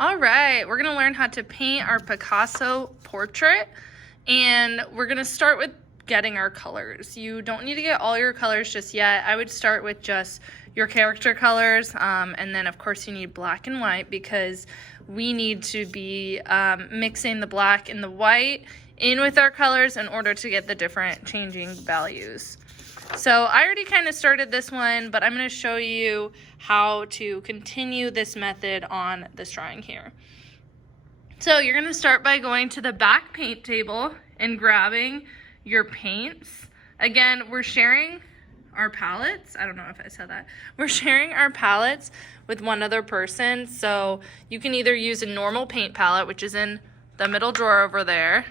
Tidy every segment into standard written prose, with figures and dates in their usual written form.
All right, we're gonna learn how to paint our Picasso portrait, and we're gonna start with getting our colors. You don't need to get all your colors just yet. I would start with just your character colors, and then of course you need black and white because we need to be mixing the black and the white in with our colors in order to get the different changing values. So I already kind of started this one, but I'm going to show you how to continue this method on this drawing here. So you're going to start by going to the back paint table and grabbing your paints. Again, we're sharing our palettes. I don't know if I said that. We're sharing our palettes with one other person. So you can either use a normal paint palette, which is in the middle drawer over there,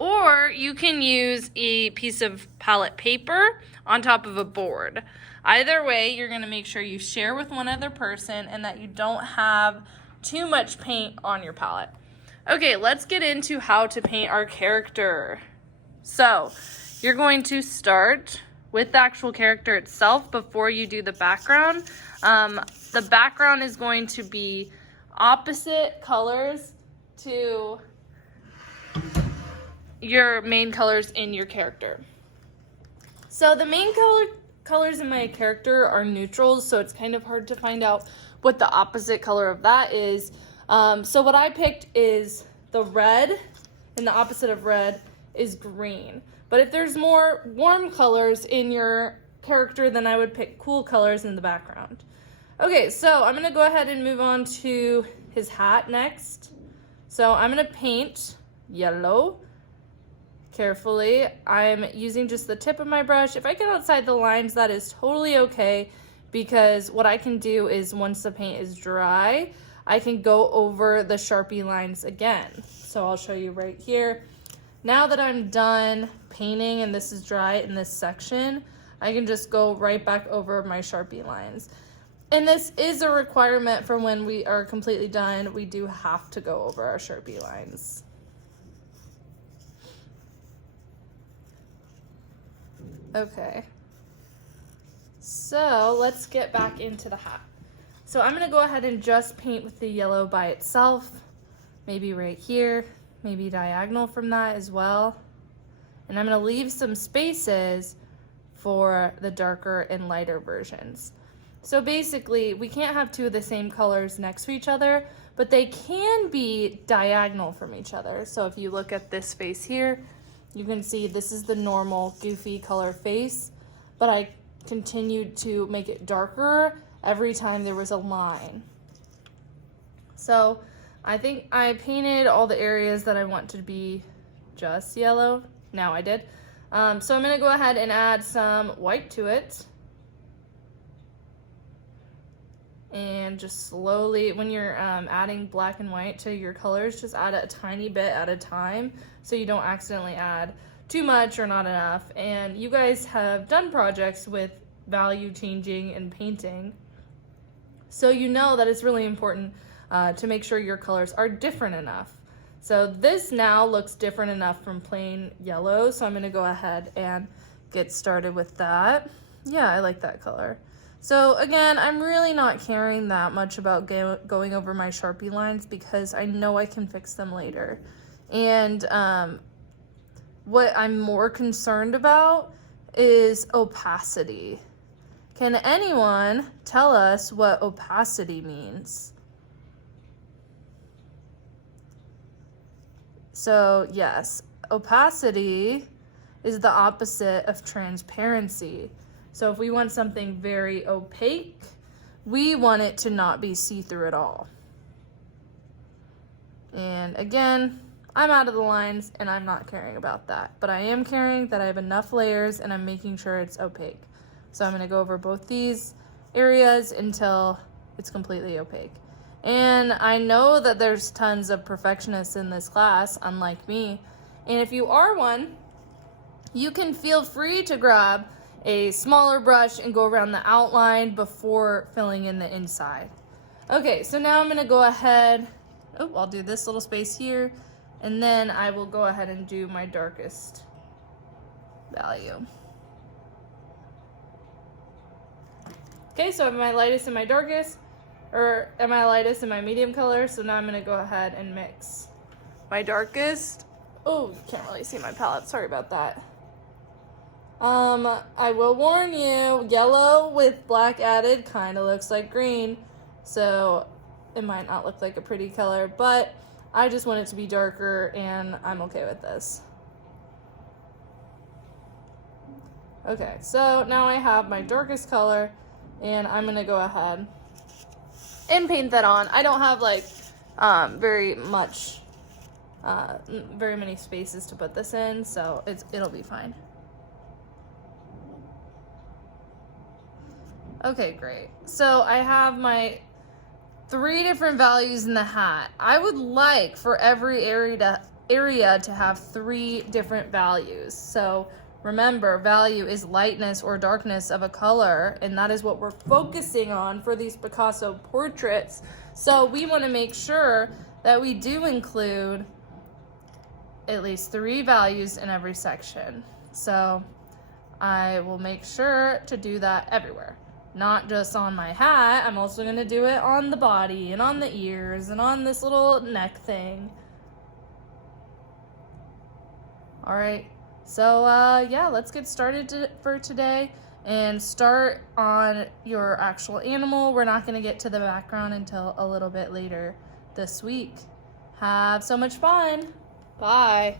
or you can use a piece of palette paper on top of a board. Either way, you're going to make sure you share with one other person and that you don't have too much paint on your palette. Okay, let's get into how to paint our character. So, you're going to start with the actual character itself before you do the background. The background is going to be opposite colors to your main colors in your character. So the main colors in my character are neutrals, so it's kind of hard to find out what the opposite color of that is. So what I picked is the red, and the opposite of red is green. But if there's more warm colors in your character, then I would pick cool colors in the background. Okay, so I'm gonna go ahead and move on to his hat next. So I'm gonna paint yellow. Carefully. I'm using just the tip of my brush. If I get outside the lines, that is totally okay, because what I can do is once the paint is dry, I can go over the Sharpie lines again. So I'll show you right here. Now that I'm done painting and this is dry in this section, I can just go right back over my Sharpie lines. And this is a requirement for when we are completely done. We do have to go over our Sharpie lines. Okay, so let's get back into the hat. So I'm gonna go ahead and just paint with the yellow by itself, maybe right here, maybe diagonal from that as well. And I'm gonna leave some spaces for the darker and lighter versions. So basically, we can't have two of the same colors next to each other, but they can be diagonal from each other. So if you look at this face here, you can see this is the normal goofy color face, but I continued to make it darker every time there was a line. So I think I painted all the areas that I want to be just yellow. Now I did. So I'm gonna go ahead and add some white to it. And just slowly, when you're adding black and white to your colors, just add a tiny bit at a time so you don't accidentally add too much or not enough. And you guys have done projects with value changing and painting, so you know that it's really important to make sure your colors are different enough. So this now looks different enough from plain yellow, so I'm going to go ahead and get started with that. Yeah, I like that color. So again, I'm really not caring that much about going over my Sharpie lines because I know I can fix them later. And what I'm more concerned about is opacity. Can anyone tell us what opacity means? So yes, opacity is the opposite of transparency. So if we want something very opaque, we want it to not be see-through at all. And again, I'm out of the lines and I'm not caring about that, but I am caring that I have enough layers and I'm making sure it's opaque. So I'm gonna go over both these areas until it's completely opaque. And I know that there's tons of perfectionists in this class, unlike me. And if you are one, you can feel free to grab a smaller brush and go around the outline before filling in the inside. Okay, so now I'm gonna go ahead, I'll do this little space here, and then I will go ahead and do my darkest value. Okay, so I have my lightest and my darkest. or at my lightest and my medium color. So now I'm gonna go ahead and mix my darkest. Oh, you can't really see my palette, sorry about that. I will warn you, yellow with black added kind of looks like green, so it might not look like a pretty color, but I just want it to be darker and I'm okay with this. Okay, so now I have my darkest color and I'm gonna go ahead and paint that on. I don't have like very many spaces to put this in, so it'll be fine. Okay, great. So I have my 3 different values in the hat. I would like for every area to have 3 different values. So remember, value is lightness or darkness of a color, and that is what we're focusing on for these Picasso portraits. So we want to make sure that we do include at least 3 values in every section. So I will make sure to do that everywhere. Not just on my hat, I'm also going to do it on the body and on the ears and on this little neck thing. All right, so yeah, let's get started for today and start on your actual animal. We're not going to get to the background until a little bit later this week. Have so much fun. Bye.